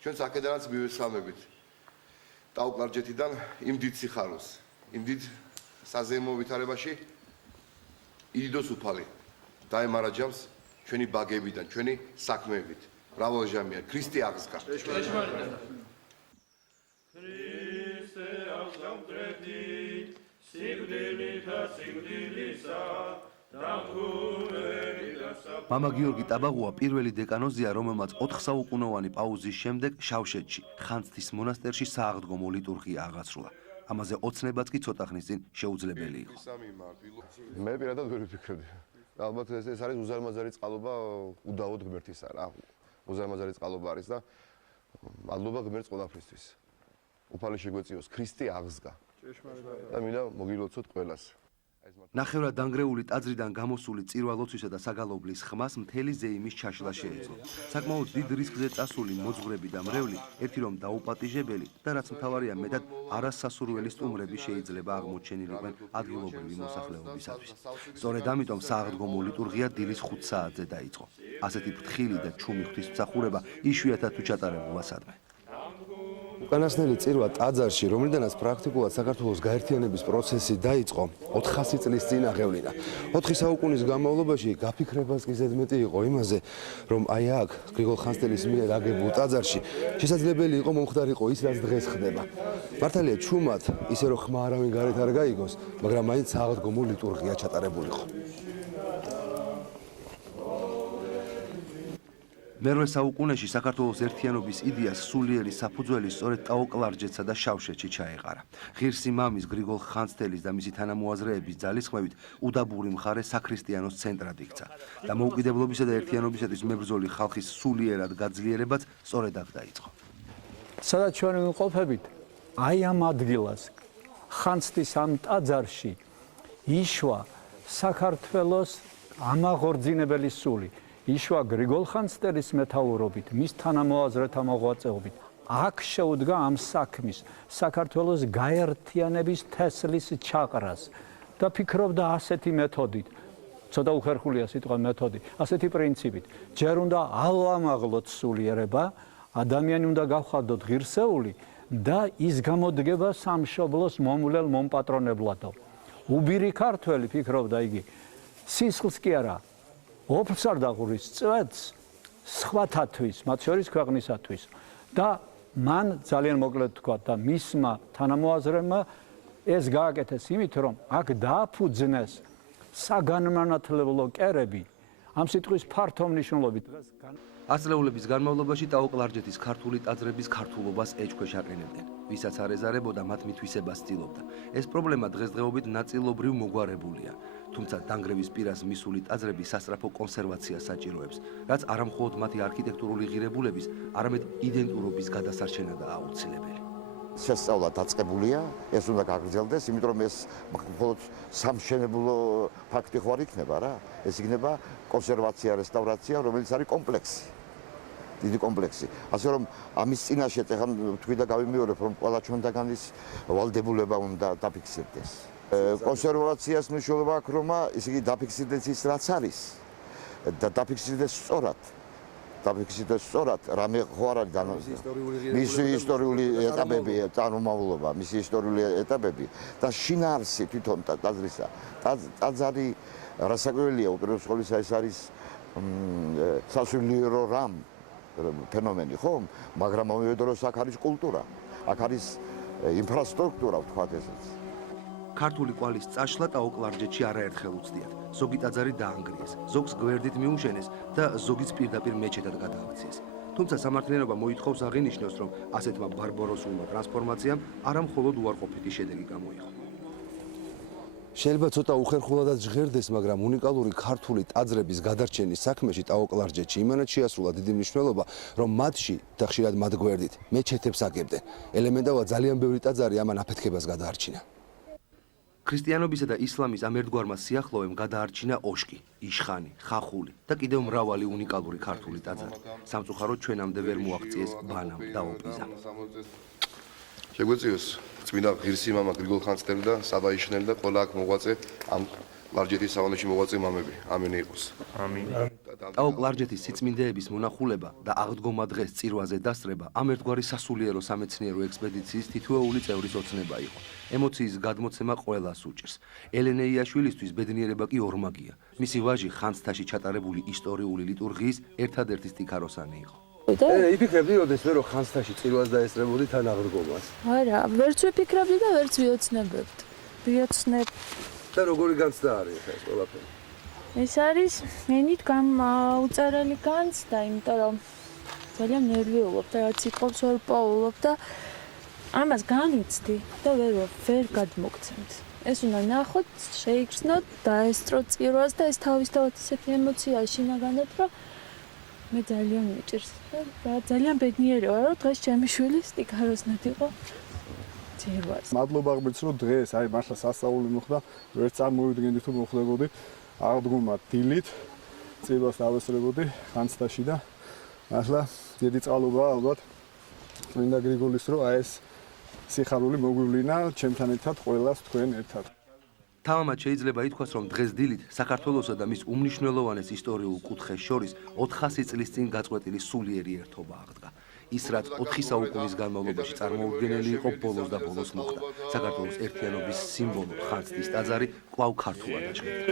ჩვენ აქედანაც მივესალმებით ტაო-კლარჯეთიდან იმ დიდ სიხარულს, იმ დიდ საზეიმო ვითარებაში იდიდოს უფალი დაემარა ჯამს ჩვენი ბაგებიდან, ჩვენი საქმეებით. მრავალჟამია ქრისტე აღსგა. მამა გიორგი ტაბაღუა პირველი დეკანოზია, რომელმაც 4 საუკუნოვანი პაუზის შემდეგ შავშეთში, ხანძთის მონასტერში სააღდგომო ლიტურგია აღასრულა. ამაზე ოცნებაც კი ცოტა ხნის წინ შეუძლებელი იყო. მე პირადად ვერ ვფიქრობდი. ალბათ ეს არის უზარმაზარი წყალობა უდაოდ ღმერთისა რა. უზარმაზარი წყალობა არის და მადლობა ღმერთს ყველაფრისთვის. უფალი შეგვეციოს ქრისტე აღსგა. და მინდა მოგილოცოთ ყველას. ნახევრად დანგრეული ტაძრიდან გამოსული წირვა-ლოცვისა და საგალობლის ხმას მთელი ზეიმის ჩაშლა შეეძლო. საკმაოდ დიდ რისკზე წასული მოძღვრები და მრევლი, ერთი რომ დაუპატიჟებელი და რაც მთავარია მეტად არასასურველი სტუმრები შეიძლება აღმოჩენილიყვენ ადგილობრივი მოსახლეობისათვის. სწორედ ამიტომ სააღდგომო ლიტურგია დილის 5 საათზე დაიწყო. ასეთი ფრთხილი და ჩუმი ღვთისმსახურება იშვიათად თუ ჩატარებულა სადმე. უკანასკნელი წირვა ტაძარში, რომლიდანაც პრაქტიკულად საქართველოს გაერთიანების პროცესი დაიწყო 400 წლის წინ აღევლინა. 4 საუკუნის განმავლობაში გაფიქრებას კი ზედმეტი იყო იმაზე, რომ აი აქ გრიგოლ ხანძთელის მიერ აგებულ ტაძარში შესაძლებელი იყო მომხდარიყო ის, რაც დღეს ხდება. მართალია ჩუმად, ისე რომ ხმა არავინ გარეთ არ გაიგოს, მაგრამ მაინც სააღდგომო ლიტურგია ჩატარებულიყო. მერვე საუკუნეში საქართველოს ერთიანობის იდეას სულიერი საფუძველი სწორედ ტაო-კლარჯეთსა და შავშეთში ჩაეყარა. ღირსი მამის გრიგოლ ხანძთელის და მისი თანამოაზრეების ძალისხმევით უდაბური მხარე საქრისტიანოს ცენტრად იქცა. დამოუკიდებლობისა და ერთიანობისათვის მებრძოლი ხალხის სულიერად გაძლიერებაც სწორედ აქ დაიწყო. სადაც ჩვენ ვიმყოფებით, აი ამ ადგილას, ხანძთის ამ ტაძარში იშვა საქართველოს ამაღორძინებელი სული. იშვა გრიგოლ ხანძთელის მეთაურობით, მის თანამოაზრეთა მოღვაწეობით. აქ შეუდგა ამ საქმის საქართველოს გაერთიანების თესლის ჩაყრას და ფიქრობდა ასეთი მეთოდით, ცოტა უხერხულია სიტყვა მეთოდი, ასეთი პრინციპით. ჯერ უნდა ალამაღლოთ სულიერება, ადამიანი უნდა გავხადოთ ღირსეული და ის გამოდგება სამშობლოს მომვლელ მომპატრონებლადო. უბირი ქართველი ფიქრობდა იგი, სისხლს კი არა, ოფლს არ დაღურის წვეთს სხვათათვის, მათ შორის ქვეყნისათვის და მან ძალიან მოკლედ თქვა და მისმა თანამოაზრემმა ეს გააკეთეს იმით, რომ აქ დააფუძნეს საგანმანათლებლო კერები ამ სიტყვის ფართო მნიშვნელობით. ასწლეულების განმავლობაში ტაო-კლარჯეთის ქართული ტაძრების ქართულობას ეჭქვეშ აყენებდნენ. ვისაც არ ეზარებოდა, მათ მithვისებას ცდილობდა. ეს პრობლემა დღესდღეობით ნაწილობრივ მოგვარებულია. თუმცა დანგრევის პირას მისული ტაძრები სასწრაფო კონსერვაციას საჭიროებს, რაც არა მხოლოდ მათი არქიტექტურული ღირებულების, არამედ იდენტურობის გადასარჩენადაა აუცილებელი. შესწავლა დაწყებულია, ეს უნდა გაგრძელდეს, იმიტომ რომ ეს მხოლოდ სამშენებლო ფაქტი ხო არ იქნება რა. ეს იქნება კონსერვაცია, რესტავრაცია, რომელიც არის კომპლექსი. დიდი კომპლექსი. ასე რომ ამის წინაშე ეხლა თქვი და გავიმეორებ, რომ ყველა ჩვენთაგანის ვალდებულება უნდა დაფიქსირდეს. კონსერვაციას მნიშვნელობა აქვს, რომ ისე იგი დაფიქსირდეს ის, რაც არის და დაფიქსირდეს სწორად. დაფიქსირდეს სწორად, რამე ხო არ არის მისი ისტორიული ეტაპები, წარმომავლობა, მისი ისტორიული ეტაპები და შინაარსი თვითონ ტაძრისა. ტაძარი რასაკვირველია, უპირველეს ყოვლისა ეს არის სასულიერო რამ ფენომენი, ხო? მაგრამ ამავე დროს აქ არის კულტურა, აქ არის ინფრასტრუქტურა, ვთქვათ ესეც. ქართული კვალის წაშლა ტაო-კლარჯეთში არაერთხელ უცდიათ. ზოგი ტაძარი დაანგრიეს, ზოგს გვერდით მიუშენეს და ზოგიც პირდაპირ მეჩეთად გადააქციეს. თუმცა სამართლიანობა მოითხოვს აღინიშნოს, რომ ასეთმა ბარბაროსულმა ტრანსფორმაციამ არა მხოლოდ უარყოფითი შედეგი გამოიღო. შეიძლება ცოტა უხერხულადაც ჟღერდეს, მაგრამ უნიკალური ქართული ტაძრების გადარჩენის საქმეში ტაო-კლარჯეთში იმანად შეასრულა დიდი მნიშვნელობა, რომ მათში და ხშირად მათ გვერდით მეჩეთებს აგებდნენ. ელემენტარულად ძალიან ბევრი ტაძარი ამან აფეთქებას გადაარჩინა. ქრისტიანობისა და ისლამის ამ ერთგვარმა სიახლოვემ გადაარჩინა ოშკი, იშხანი, ხახული და კიდევ მრავალი უნიკალური ქართული ტაძარი. სამწუხაროდ ჩვენამდე ვერ მოაღწიეს ბანამ და ოპიზამ. შეგვეციოს წმინდა ღირსი მამა გრიგოლ ხანძთელი და საბაიშნელი და ყველა აქ მოღვაწე ამ კლარჯეთის სავანეში მოღვაწე მამები. ამენი იყოს. ამინ. ტაო-კლარჯეთის სიწმინდეების მონახულება და აღდგომა დღეს წირვაზე დასწრება ამ ერთგვარი სასულიერო სამეცნიერო ექსპედიციის თითოეული წევრის ოცნება იყო. ემოციის გადმოცემა ყველას უჭირს. ელენე იაშვილისთვის ბედნიერება კი ორმაგია. მისი ვაჟი ხანძთაში ჩატარებული ისტორიული ლიტურგიის ერთადერთი სტიქაროსანი იყო. იფიქრებდი როდესაც რომ ხანძთაში წირვას დაესწრებოდი თან აღდგომას. არა, ვერც ვიფიქრებდი და ვერც ვიოცნებებდი. და როგორი განცდა არის ეს ყველაფერი? ეს არის მენით უწერელი განცდა, იმიტომ რომ ძალიან ნერვიულობ და რაც იყვებს ვერ პოულობ და ამას განიცდი და ვერ გადმოგცემთ. ეს უნდა ნახოთ, შეიგრძნოთ, დაესწროთ წირვას და ეს თავისთავად ისეთი ემოციაა შინაგანად, რომ მე ძალიან მიჭირს და ძალიან ბედნიერი ვარ, რომ დღეს ჩემი შვილი სტიქაროსნად იყო წირვას. მადლობა ღმერთს, რომ დღეს აი მართლა სასწაული მოხდა, ვერ წარმოვიდგენდი თუ მოხდებოდი აღდგომა დილით, წირვას დავესწრებოდი ხანძთაში და მართლა დიდი წყალობაა ალბათ წმინდა გრიგოლის, რომ აი ეს სიხარული მოგვივლინა ჩემთან ერთად ყველას თქვენ ერთად. თავამად შეიძლება ითქვას, რომ დღეს დილით საქართველოსა და მის უმნიშვნელოვანეს ისტორიულ კუთხეს შორის 400 წლის წინ გაწყვეტილი სულიერი ერთობა აღდგა. ის რაც 4 საუკუნის განმავლობაში წარმოუდგენელი იყო, ბოლოს და ბოლოს მოხდა. საქართველოს ერთიანობის სიმბოლო ხანძთის ტაძარი კვლავ ქართულად აჩნდება.